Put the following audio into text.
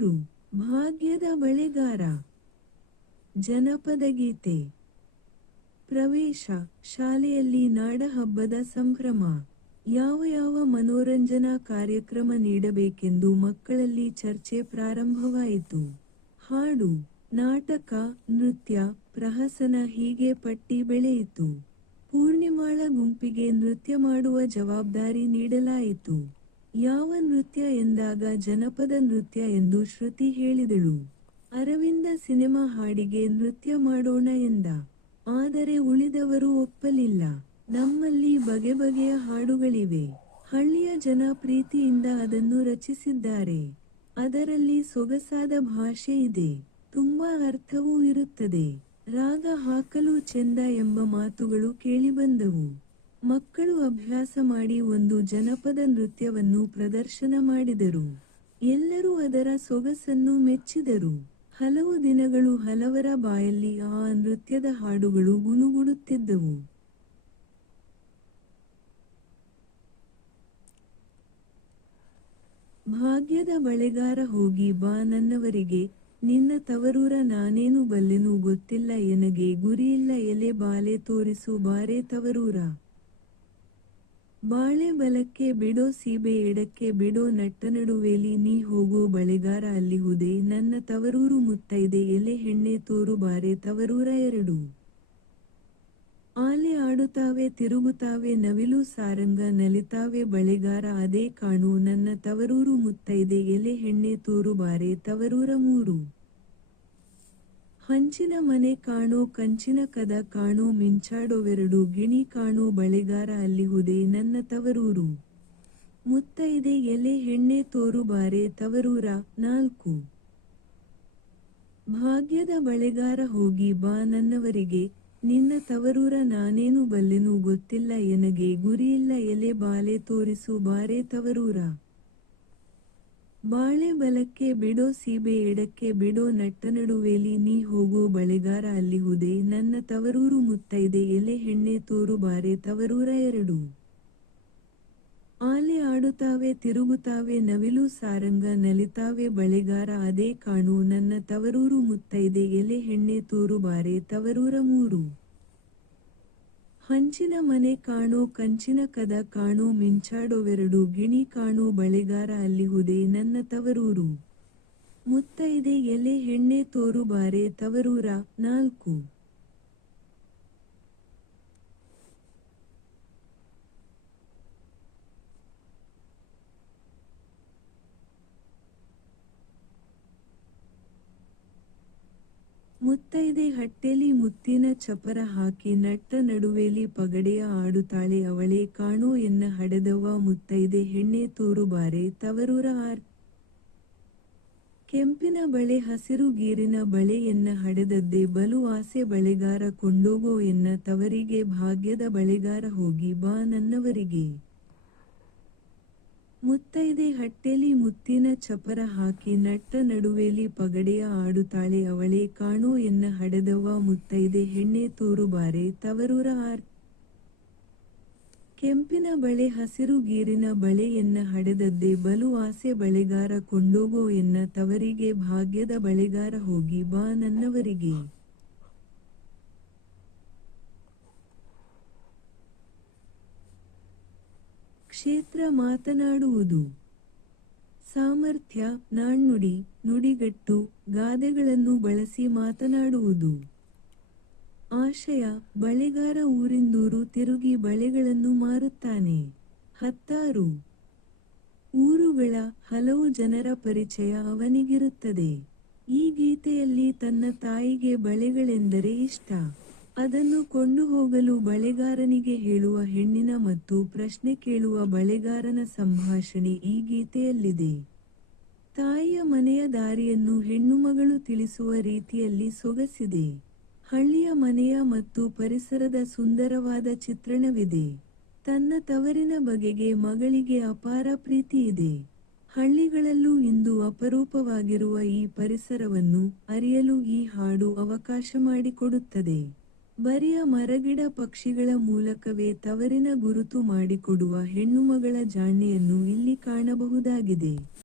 ಮೂರು ಭಾಗ್ಯದ ಬಳೆಗಾರ. ಜನಪದ ಗೀತೆ ಪ್ರವೇಶ, ಶಾಲೆಯಲ್ಲಿ ನಾಡಹಬ್ಬದ ಸಂಭ್ರಮ. ಯಾವ ಯಾವ ಮನೋರಂಜನಾ ಕಾರ್ಯಕ್ರಮ ನೀಡಬೇಕೆಂದು ಮಕ್ಕಳಲ್ಲಿ ಚರ್ಚೆ ಪ್ರಾರಂಭವಾಯಿತು. ಹಾಡು, ನಾಟಕ, ನೃತ್ಯ, ಪ್ರಹಸನ ಹೀಗೆ ಪಟ್ಟಿ ಬೆಳೆಯಿತು. ಪೂರ್ಣಿಮಾಳ ಗುಂಪಿಗೆ ನೃತ್ಯ ಮಾಡುವ ಜವಾಬ್ದಾರಿ ನೀಡಲಾಯಿತು. ಯಾವ ನೃತ್ಯ ಎಂದಾಗ ಜನಪದ ನೃತ್ಯ ಎಂದು ಶ್ರುತಿ ಹೇಳಿದಳು. ಅರವಿಂದ ಸಿನಿಮಾ ಹಾಡಿಗೆ ನೃತ್ಯ ಮಾಡೋಣ ಎಂದ. ಆದರೆ ಉಳಿದವರು ಒಪ್ಪಲಿಲ್ಲ. ನಮ್ಮಲ್ಲಿ ಬಗೆ ಬಗೆಯ ಹಾಡುಗಳಿವೆ. ಹಳ್ಳಿಯ ಜನ ಪ್ರೀತಿಯಿಂದ ಅದನ್ನು ರಚಿಸಿದ್ದಾರೆ. ಅದರಲ್ಲಿ ಸೊಗಸಾದ ಭಾಷೆ ಇದೆ. ತುಂಬಾ ಅರ್ಥವೂ ಇರುತ್ತದೆ. ರಾಗ ಹಾಕಲು ಚೆಂದ ಎಂಬ ಮಾತುಗಳು ಕೇಳಿಬಂದವು ಮಕ್ಕಳು ಅಭ್ಯಾಸ ಮಾಡಿ ಒಂದು ಜನಪದ ನೃತ್ಯವನ್ನು ಪ್ರದರ್ಶನ ಮಾಡಿದರು. ಎಲ್ಲರೂ ಅದರ ಸೊಗಸನ್ನು ಮೆಚ್ಚಿದರು. ಹಲವು ದಿನಗಳು ಹಲವರ ಬಾಯಲ್ಲಿ ಆ ನೃತ್ಯದ ಹಾಡುಗಳು ಗುನುಗುಡುತ್ತಿದ್ದವು ಭಾಗ್ಯದ ಬಳೆಗಾರ ಹೋಗಿ ಬಾ ನನ್ನವರಿಗೆ, ನಿನ್ನ ತವರೂರ ನಾನೇನು ಬಲ್ಲೆನು ಗೊತ್ತಿಲ್ಲ, ಎನಗೆ ಗುರಿಯಿಲ್ಲ ಎಲೆ ಬಾಲೆ ತೋರಿಸು ಬಾರೆ ತವರೂರ. ಬಾಳೆ ಬಲಕ್ಕೆ ಬಿಡೋ ಸೀಬೆ ಎಡಕ್ಕೆ ಬಿಡೋ ನಟ್ಟ ನಡುವೆಲಿ ನೀ ಹೋಗೋ ಬಳೆಗಾರ ಅಲ್ಲಿ ಹುದೆ, ನನ್ನ ತವರೂರು ಮುತ್ತೈದೆ ಎಲೆ ಹೆಣ್ಣೆ ತೋರು ಬಾರೆ, ತವರೂರ ಎರಡು. ಆಲೆ ಆಡುತ್ತಾವೆ, ತಿರುಗುತ್ತಾವೆ, ನವಿಲು ಸಾರಂಗ, ನಲಿತಾವೆ ಬಳೆಗಾರ ಅದೇ ಕಾಣು, ನನ್ನ ತವರೂರು ಮುತ್ತೈದೆ ಎಲೆ ಹೆಣ್ಣೆ ತೋರು ಬಾರೆ, ತವರೂರ ಮೂರು. ಹಂಚಿನ ಮನೆ ಕಾಣೋ, ಕಂಚಿನ ಕದ ಕಾಣೋ ಮಿಂಚಾಡೋವೆರಡು ಗಿಣಿ ಕಾಣೋ, ಬಳೆಗಾರ ಅಲ್ಲಿ ಹುದೆ ನನ್ನ ತವರೂರು. ಮುತ್ತೈದೆ ಎಲೆ ಹೆಣ್ಣೆ ತೋರು ಬಾರೆ ತವರೂರ ನಾಲ್ಕು. ಭಾಗ್ಯದ ಬಳೆಗಾರ ಹೋಗಿ ಬಾ ನನ್ನವರಿಗೆ, ನಿನ್ನ ತವರೂರ ನಾನೇನು ಬಲ್ಲೆನೂ ಗೊತ್ತಿಲ್ಲ, ಎನಗೆ ಗುರಿಯಿಲ್ಲ ಎಲೆ ಬಾಲೆ ತೋರಿಸು ಬಾರೆ ತವರೂರ. ಬಾಳೆ ಬಲಕ್ಕೆ ಬಿಡೋ ಸೀಬೆ ಎಡಕ್ಕೆ ಬಿಡೋ ನಟ್ಟ ನಡುವೆಲಿ ನೀ ಹೋಗೋ ಬಳೆಗಾರ ಅಲ್ಲಿ ಹುದೆ. ನನ್ನ ತವರೂರು ಮುತ್ತೈದೆ ಎಲೆ ಹೆಣ್ಣೆ ತೋರು ಬಾರೆ, ತವರೂರ ಎರಡು. ಆಲೆ ಆಡುತ್ತಾವೆ, ತಿರುಗುತ್ತಾವೆ, ನವಿಲು ಸಾರಂಗ ನಲಿತಾವೆ ಬಳೆಗಾರ ಅದೇ ಕಾಣು. ನನ್ನ ತವರೂರು ಮುತ್ತೈದೆ ಎಲೆ ಹೆಣ್ಣೆ ತೋರು ಬಾರೆ, ತವರೂರ ಮೂರು. ಹಂಚಿನ ಮನೆ ಕಾಣೋ, ಕಂಚಿನ ಕದ ಕಾಣೋ ಮಿಂಚಾಡೋವೆರಡು ಗಿಣಿ ಕಾಣೋ, ಬಳೆಗಾರ ಅಲ್ಲಿ ಹುದೇ ನನ್ನ ತವರೂರು. ಮುತ್ತೈದೆ ಎಲೆ ಹೆಣ್ಣೆ ತೋರು ಬಾರೆ ತವರೂರ ನಾಲ್ಕು. ಮುತ್ತೈದೆ ಹಟ್ಟೆಲಿ ಮುತ್ತಿನ ಚಪರ ಹಾಕಿ ನಟ್ಟ ನಡುವೆಲಿ ಪಗಡೆಯ ಆಡುತ್ತಾಳೆ ಅವಳೇ, ಕಾಣೋ ಎನ್ನ ಹಡೆದವ್ವ ಮುತ್ತೈದೆ ಹೆಣ್ಣೆ ತೋರು ಬಾರೆ, ತವರೂರ ಆರ್ ಕೆಂಪಿನ ಬಳೆ, ಹಸಿರು ಗೀರಿನ ಬಳೆ, ಎನ್ನ ಹಡೆದದ್ದೆ ಬಲು ಆಸೆ ಬಳೆಗಾರ ಕೊಂಡೋಗೋ ಎನ್ನ ತವರಿಗೆ, ಭಾಗ್ಯದ ಬಳೆಗಾರ ಹೋಗಿ ಬಾ ನನ್ನವರಿಗೆ. ಮುತ್ತೈದೆ ಹಟ್ಟೆಲಿ ಮುತ್ತಿನ ಚಪರ ಹಾಕಿ ನಟ್ಟ ನಡುವೆಲಿ ಪಗಡೆಯ ಆಡುತ್ತಾಳೆ ಅವಳೇ. ಕಾಣೋ ಎನ್ನ ಹಡೆದವ್ವ ಮುತ್ತೈದೆ ಹೆಣ್ಣೆ ತೋರು ಬಾರೆ ತವರೂರ ಆರ್. ಕೆಂಪಿನ ಬಳೆ ಹಸಿರು ಗೀರಿನ ಬಳೆ ಎನ್ನ ಹಡೆದದ್ದೆ ಬಲು ಆಸೆ ಬಳೆಗಾರ ಕೊಂಡೋಗೋ ಎನ್ನ ತವರಿಗೆ ಭಾಗ್ಯದ ಬಳೆಗಾರ ಹೋಗಿ ಬಾ ನನ್ನವರಿಗೆ. ಕ್ಷೇತ್ರ ಮಾತನಾಡುವುದು. ಸಾಮರ್ಥ್ಯ, ನಾಣ್ಣುಡಿ, ನುಡಿಗಟ್ಟು, ಗಾದೆಗಳನ್ನು ಬಳಸಿ ಮಾತನಾಡುವುದು. ಆಶಯ, ಬಳೆಗಾರ ಊರಿಂದೂರು ತಿರುಗಿ ಬಳೆಗಳನ್ನು ಮಾರುತ್ತಾನೆ. ಹತ್ತಾರು. ಊರುಗಳ ಹಲವು ಜನರ ಪರಿಚಯ ಅವನಿಗಿರುತ್ತದೆ. ಈ ಗೀತೆಯಲ್ಲಿ ತನ್ನ ತಾಯಿಗೆ ಬಳೆಗಳೆಂದರೆ ಇಷ್ಟ. ಅದನ್ನು ಕೊಂಡು ಹೋಗಲು ಬಳೆಗಾರನಿಗೆ ಹೇಳುವ ಹೆಣ್ಣಿನ ಮತ್ತು ಪ್ರಶ್ನೆ ಕೇಳುವ ಬಳೆಗಾರನ ಸಂಭಾಷಣೆ ಈ ಗೀತೆಯಲ್ಲಿದೆ. ತಾಯಿಯ ಮನೆಯ ದಾರಿಯನ್ನು ಹೆಣ್ಣುಮಗಳು ತಿಳಿಸುವ ರೀತಿಯಲ್ಲಿ ಸೊಗಸಿದೆ. ಹಳ್ಳಿಯ ಮನೆಯ ಮತ್ತು ಪರಿಸರದ ಸುಂದರವಾದ ಚಿತ್ರಣವಿದೆ. ತನ್ನ ತವರಿನ ಬಗೆಗೆ ಮಗಳಿಗೆ ಅಪಾರ ಪ್ರೀತಿ ಇದೆ. ಹಳ್ಳಿಗಳಲ್ಲೂ ಇಂದು ಅಪರೂಪವಾಗಿರುವ ಈ ಪರಿಸರವನ್ನು ಅರಿಯಲು ಈ ಹಾಡು ಅವಕಾಶ ಮಾಡಿಕೊಡುತ್ತದೆ. ಬರಿಯ ಮರಗಿಡ ಪಕ್ಷಿಗಳ ಮೂಲಕವೇ ತವರಿನ ಗುರುತು ಮಾಡಿಕೊಡುವ ಹೆಣ್ಣುಮಗಳ ಜಾಣ್ಮೆಯನ್ನು ಇಲ್ಲಿ ಕಾಣಬಹುದಾಗಿದೆ.